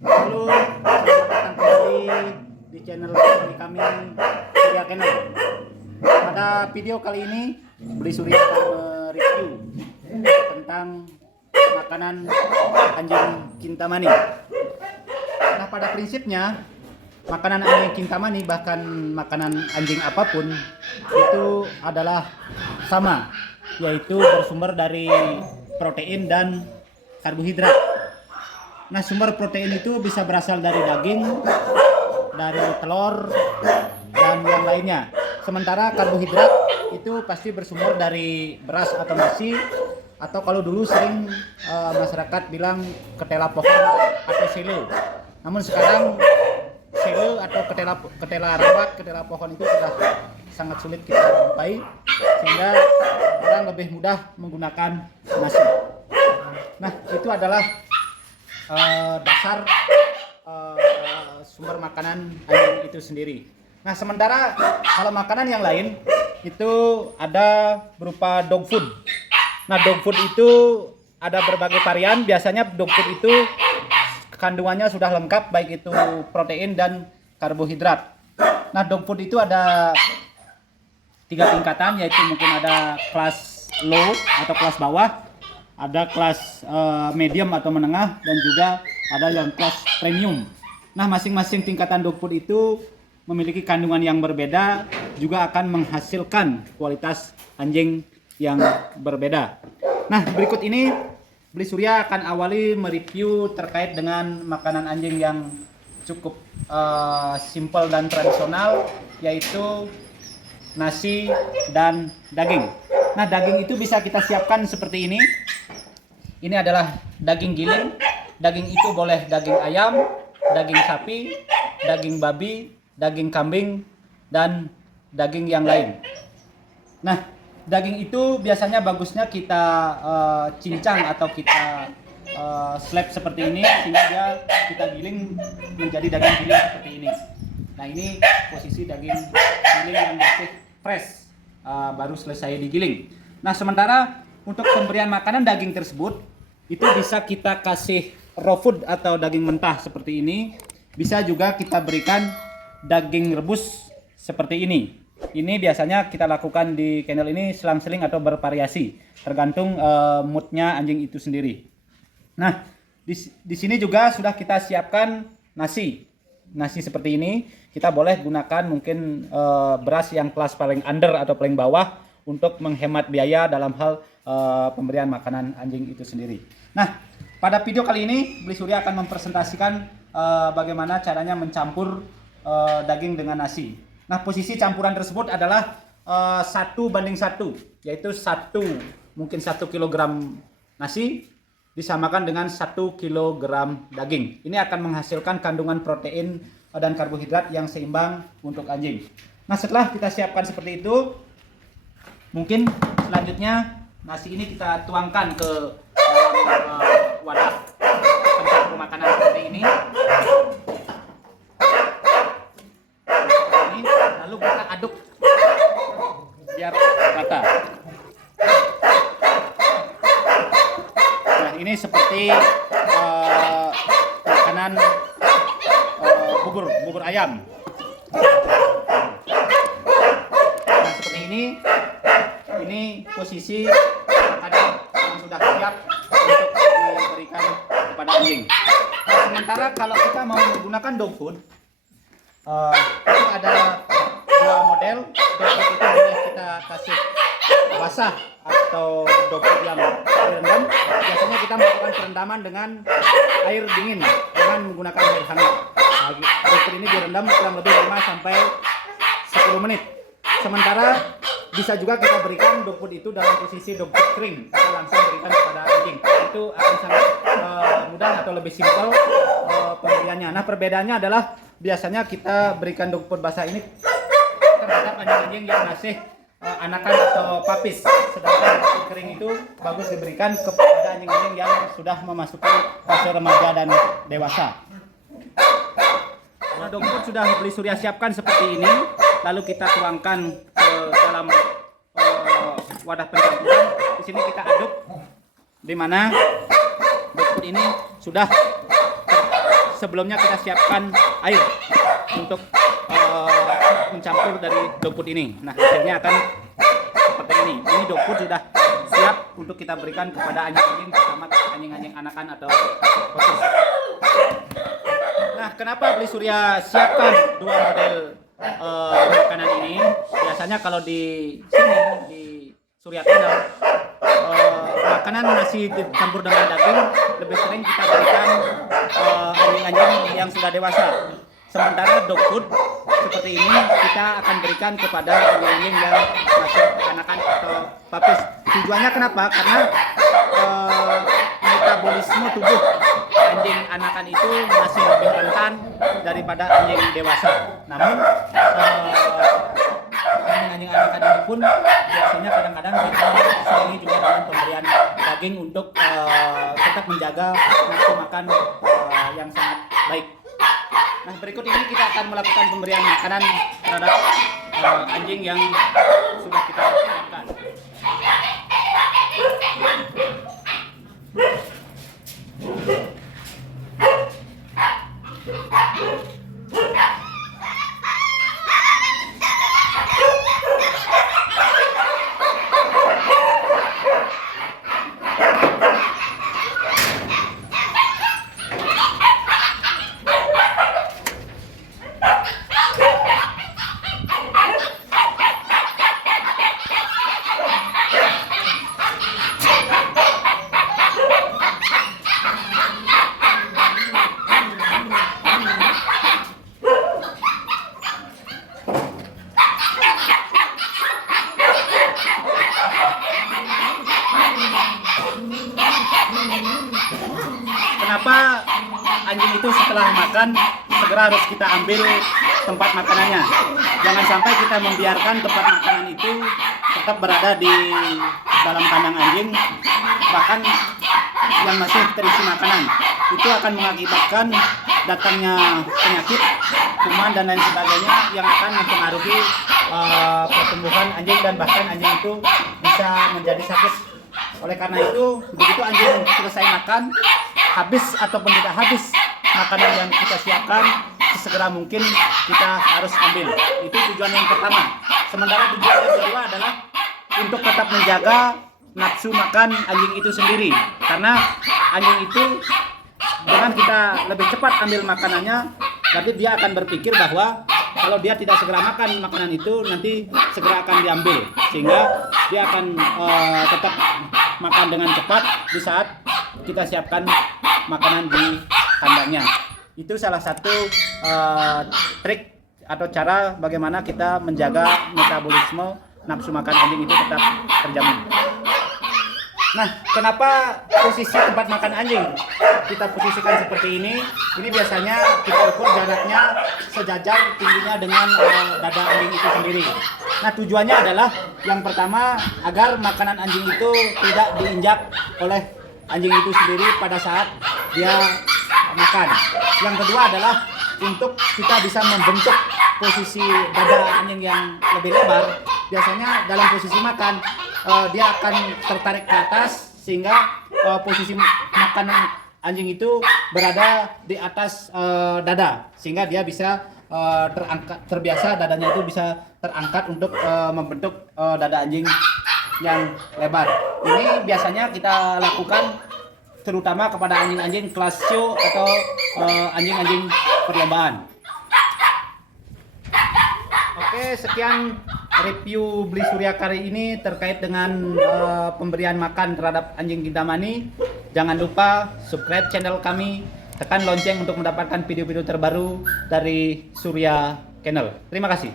Halo, selamat datang kembali di channel kami Surya Channel. Pada video kali ini, Beli Surya akan mereview tentang makanan anjing Kintamani. Nah, pada prinsipnya makanan anjing Kintamani, bahkan makanan anjing apapun, itu adalah sama, yaitu bersumber dari protein dan karbohidrat. Nah, sumber protein itu bisa berasal dari daging, dari telur, dan yang lainnya. Sementara karbohidrat itu pasti bersumber dari beras atau nasi, atau kalau dulu sering masyarakat bilang ketela pohon atau sele. Namun sekarang sele atau ketela rawat, ketela pohon itu sudah sangat sulit kita jumpai, sehingga orang lebih mudah menggunakan nasi. Nah, itu adalah dasar sumber makanan anjing itu sendiri. Nah, sementara kalau makanan yang lain itu ada berupa dog food. Nah, dog food itu ada berbagai varian. Biasanya dog food itu kandungannya sudah lengkap, baik itu protein dan karbohidrat. Nah, dog food itu ada 3 tingkatan, yaitu mungkin ada kelas low atau kelas bawah, ada kelas medium atau menengah, dan juga ada yang kelas premium. Nah, masing-masing tingkatan dog food itu memiliki kandungan yang berbeda, juga akan menghasilkan kualitas anjing yang berbeda. Nah, berikut ini Beli Surya akan awali mereview terkait dengan makanan anjing yang cukup simple dan tradisional, yaitu nasi dan daging. Nah, daging itu bisa kita siapkan seperti ini. Ini adalah daging giling. Daging itu boleh daging ayam, daging sapi, daging babi, daging kambing, dan daging yang lain. Nah, daging itu biasanya bagusnya kita cincang atau kita slap seperti ini, sehingga kita giling menjadi daging giling seperti ini. Nah, ini posisi daging giling yang masih fresh, baru selesai digiling. Nah, sementara untuk pemberian makanan daging tersebut itu bisa kita kasih raw food atau daging mentah seperti ini. Bisa juga kita berikan daging rebus seperti ini. Ini biasanya kita lakukan di channel ini selang-seling atau bervariasi, tergantung moodnya anjing itu sendiri. Nah, di sini juga sudah kita siapkan nasi. Nasi seperti ini kita boleh gunakan mungkin beras yang kelas paling under atau paling bawah untuk menghemat biaya dalam hal pemberian makanan anjing itu sendiri. Nah, pada video kali ini Beli Surya akan mempresentasikan bagaimana caranya mencampur daging dengan nasi. Nah, posisi campuran tersebut adalah 1:1, yaitu mungkin 1 kilogram nasi disamakan dengan 1 kilogram daging. Ini akan menghasilkan kandungan protein dan karbohidrat yang seimbang untuk anjing. Nah, setelah kita siapkan seperti itu, mungkin selanjutnya nasi ini kita tuangkan ke dalam wadah pencampur makanan seperti ini. Lalu kita aduk biar rata. Nah, ini seperti makanan bubur ayam. Nah, seperti ini. Ini posisi makanan yang sudah siap untuk diberikan kepada anjing. Nah, sementara kalau kita mau menggunakan dog food, itu ada 2 model. Dog food itu boleh kita kasih basah atau dog food yang direndam. Biasanya kita melakukan perendaman dengan air dingin, jangan menggunakan air hangat. Nah, dog food ini direndam kurang lebih 5 sampai 10 menit. Sementara bisa juga kita berikan dog food itu dalam posisi dog food kering, atau langsung berikan kepada anjing. Itu akan sangat mudah atau lebih simpel pemberiannya. Nah, perbedaannya adalah biasanya kita berikan dog food basah ini terhadap anjing-anjing yang masih anakan atau papis, sedangkan dog food kering itu bagus diberikan kepada anjing-anjing yang sudah memasuki fase remaja dan dewasa. Nah, dog food sudah Beli Surya siapkan seperti ini, lalu kita tuangkan ke dalam wadah pencampuran. Di sini kita aduk, di mana dog food ini sudah sebelumnya kita siapkan air untuk mencampur dari dog food ini. Nah, hasilnya akan seperti ini. Ini dog food sudah siap untuk kita berikan kepada anjing-anjing, terutama anjing-anjing anakan atau potus. Nah, kenapa Beli Surya siapkan dua model makanan ini? Biasanya kalau di sini di Surya Kennel, makanan nasi dicampur dengan daging lebih sering kita berikan anjing-anjing yang sudah dewasa. Sementara dog food seperti ini kita akan berikan kepada anjing-anjing yang masih anakan atau puppies. Tujuannya kenapa? Karena metabolisme tubuh anjing anakan itu masih lebih rentan daripada anjing dewasa. Namun anjing anakan ini pun biasanya kadang-kadang kita selingi juga dengan pemberian daging untuk tetap menjaga nafsu makan yang sangat baik. Nah, berikut ini kita akan melakukan pemberian makanan terhadap anjing yang sudah kita siapkan. Kenapa anjing itu setelah makan segera harus kita ambil tempat makanannya? Jangan sampai kita membiarkan tempat makanan itu tetap berada di dalam kandang anjing, bahkan yang masih terisi makanan. Itu akan mengakibatkan datangnya penyakit, kuman dan lain sebagainya yang akan mempengaruhi pertumbuhan anjing dan bahkan anjing itu bisa menjadi sakit. Oleh karena itu, begitu anjing selesai makan, habis ataupun tidak habis makanan yang kita siapkan, sesegera mungkin kita harus ambil. Itu tujuan yang pertama. Sementara tujuan yang kedua adalah untuk tetap menjaga nafsu makan anjing itu sendiri. Karena anjing itu dengan kita lebih cepat ambil makanannya, nanti dia akan berpikir bahwa kalau dia tidak segera makan makanan itu, nanti segera akan diambil, sehingga dia akan tetap makan dengan cepat di saat kita siapkan makanan di kandangnya. Itu salah satu trik atau cara bagaimana kita menjaga metabolisme nafsu makan anjing itu tetap terjamin. Nah, kenapa posisi tempat makan anjing kita posisikan seperti ini? Ini biasanya kita ukur jaraknya sejajar tingginya dengan dada anjing itu sendiri. Nah, tujuannya adalah yang pertama agar makanan anjing itu tidak diinjak oleh anjing itu sendiri pada saat dia makan. Yang kedua adalah untuk kita bisa membentuk posisi dada anjing yang lebih lebar. Biasanya dalam posisi makan dia akan tertarik ke atas sehingga posisi makanan anjing itu berada di atas dada, sehingga dia bisa terbiasa dadanya itu bisa terangkat untuk membentuk dada anjing yang lebar. Ini biasanya kita lakukan terutama kepada anjing-anjing kelas show atau anjing-anjing perlombaan. Oke, sekian review Beli Surya kali ini terkait dengan pemberian makan terhadap anjing Kintamani. Jangan lupa subscribe channel kami, tekan lonceng untuk mendapatkan video-video terbaru dari Surya Kennel. Terima kasih.